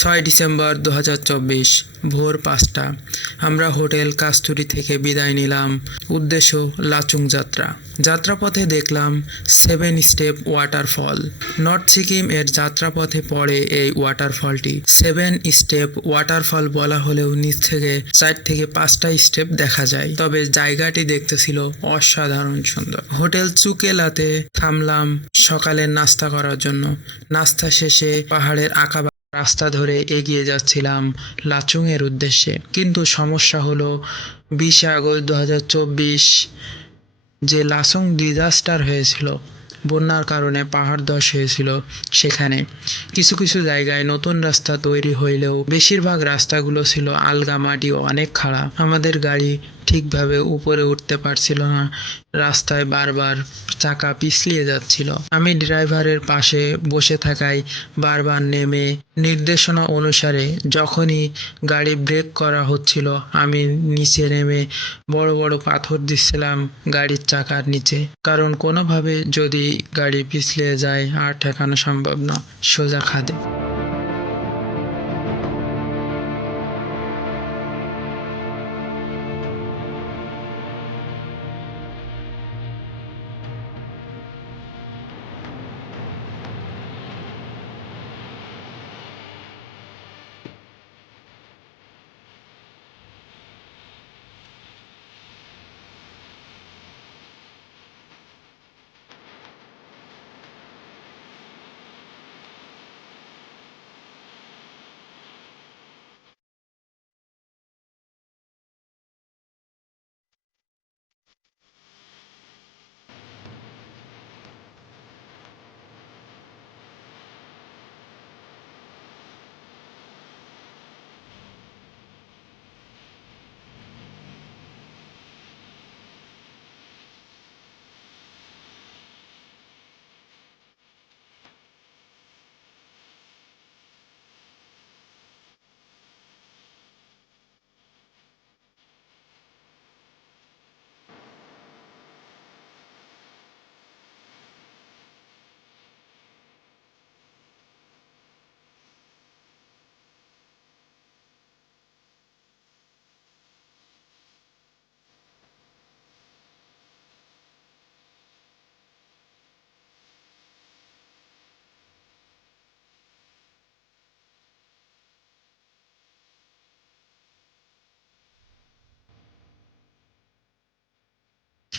ছয় ডিসেম্বর দু হাজার চব্বিশ, ভোর পাঁচটা। আমরা হোটেল কাস্তুরি থেকে বিদায় নিলাম। উদ্দেশ্য, লাচুং যাত্রা। যাত্রাপথে দেখলাম seven step waterfall. North Sikkim এর যাত্রাপথে পড়ে এই ওয়াটারফলটি। সেভেন স্টেপ ওয়াটারফল বলা হলেও নিচ থেকে চার থেকে পাঁচটা স্টেপ দেখা যায়। তবে জায়গাটি দেখতে ছিল অসাধারণ সুন্দর। হোটেল চুকেলাতে থামলাম সকালের নাস্তা করার জন্য। নাস্তা শেষে পাহাড়ের আঁকা রাস্তা ধরে এগিয়ে যাচ্ছিলাম লাচুংয়ের উদ্দেশ্যে। কিন্তু সমস্যা হলো, বিশে আগস্ট দুহাজার চব্বিশ যে লাচুং ডিজাস্টার হয়েছিল বন্যার কারণে পাহাড় ধস হয়েছিল সেখানে। কিছু কিছু জায়গায় নতুন রাস্তা তৈরি হইলেও বেশিরভাগ রাস্তাগুলো ছিল আলগা মাটি অনেক খারাপ আমাদের গাড়ি ঠিকভাবে উপরে উঠতে পারছিল না। রাস্তায় বারবার চাকা পিছলিয়ে যাচ্ছিল। আমি ড্রাইভারের পাশে বসে থাকায় বারবার নেমে নির্দেশনা অনুসারে যখনই গাড়ি ব্রেক করা হচ্ছিল, আমি নিচে নেমে বড় বড় পাথর দিচ্ছিলাম গাড়ির চাকার নিচে। কারণ কোনোভাবে যদি গাড়ি পিছলে যায় আর ঠেকানো সম্ভব না। সোজা খাদে।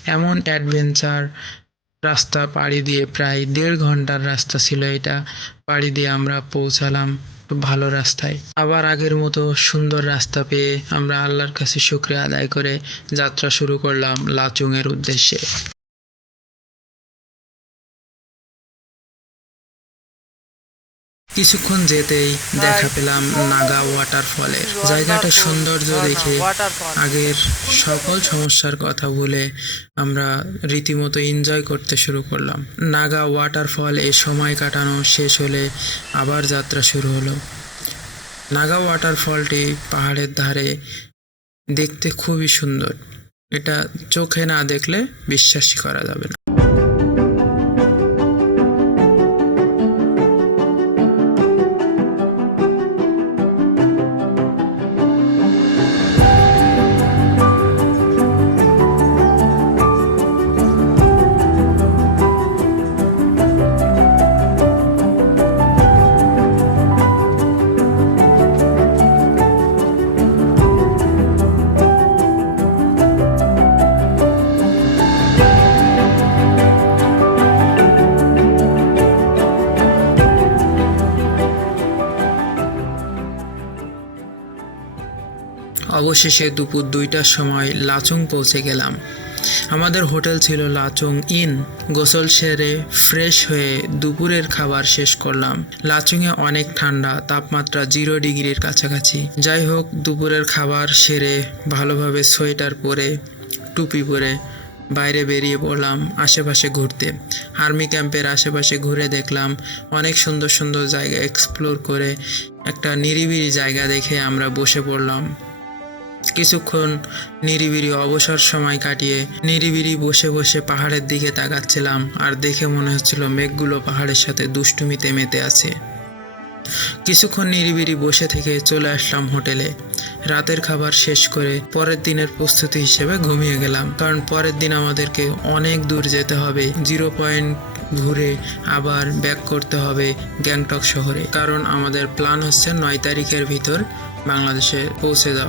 এমন অ্যাডভেঞ্চার রাস্তা পাড়ি দিয়ে প্রায় দেড় ঘণ্টার রাস্তা ছিল এটা। পাড়ি দিয়ে আমরা পৌঁছালাম ভালো রাস্তায়। আবার আগের মতো সুন্দর রাস্তা পেয়ে আমরা আল্লাহর কাছে শুক্রিয়া আদায় করে যাত্রা শুরু করলাম লাচুংয়ের উদ্দেশ্যে। কিছুক্ষণ যেতেই দেখা পেলাম নাগা ওয়াটারফলের জায়গাটা সৌন্দর্য দেখে আগের সকল সমস্যার কথা বলে আমরা রীতিমতো এনজয় করতে শুরু করলাম। নাগা ওয়াটারফল এ সময় কাটানো শেষ হলে আবার যাত্রা শুরু হলো। নাগা ওয়াটারফলটি পাহাড়ের ধারে দেখতে খুবই সুন্দর। এটা চোখে না দেখলে বিশ্বাসই করা যাবে না। অবশেষে দুপুর দুইটার সময় লাচুং পৌঁছে গেলাম। আমাদের হোটেল ছিল লাচুং ইন। গোসল সেরে ফ্রেশ হয়ে দুপুরের খাবার শেষ করলাম। লাচুংয়ে অনেক ঠান্ডা, তাপমাত্রা জিরো ডিগ্রির কাছাকাছি। যাই হোক, দুপুরের খাবার সেরে ভালোভাবে সোয়েটার পরে, টুপি পরে বাইরে বেরিয়ে পড়লাম আশেপাশে ঘুরতে। আর্মি ক্যাম্পের আশেপাশে ঘুরে দেখলাম অনেক সুন্দর সুন্দর জায়গা এক্সপ্লোর করে একটা নিরিবিলি জায়গা দেখে আমরা বসে পড়লাম। কিছুক্ষণ নিরিবিলি অবসর সময় কাটিয়ে নিরিবিলি বসে বসে পাহাড়ের দিকে তাকাচ্ছিলাম আর দেখে মনে হচ্ছিল মেঘগুলো পাহাড়ের সাথে দুষ্টুমিতে মেতে আছে। কিছুক্ষণ নিরিবিরি বসে থেকে চলে আসলাম হোটেলে। রাতের খাবার শেষ করে পরের দিনের প্রস্তুতি হিসেবে ঘুমিয়ে গেলাম, কারণ পরের দিন আমাদেরকে অনেক দূর যেতে হবে। জিরো পয়েন্ট ঘুরে আবার ব্যাক করতে হবে গ্যাংটক শহরে, কারণ আমাদের প্ল্যান হচ্ছে নয় তারিখের ভিতর বাংলাদেশে পৌঁছে যাওয়া।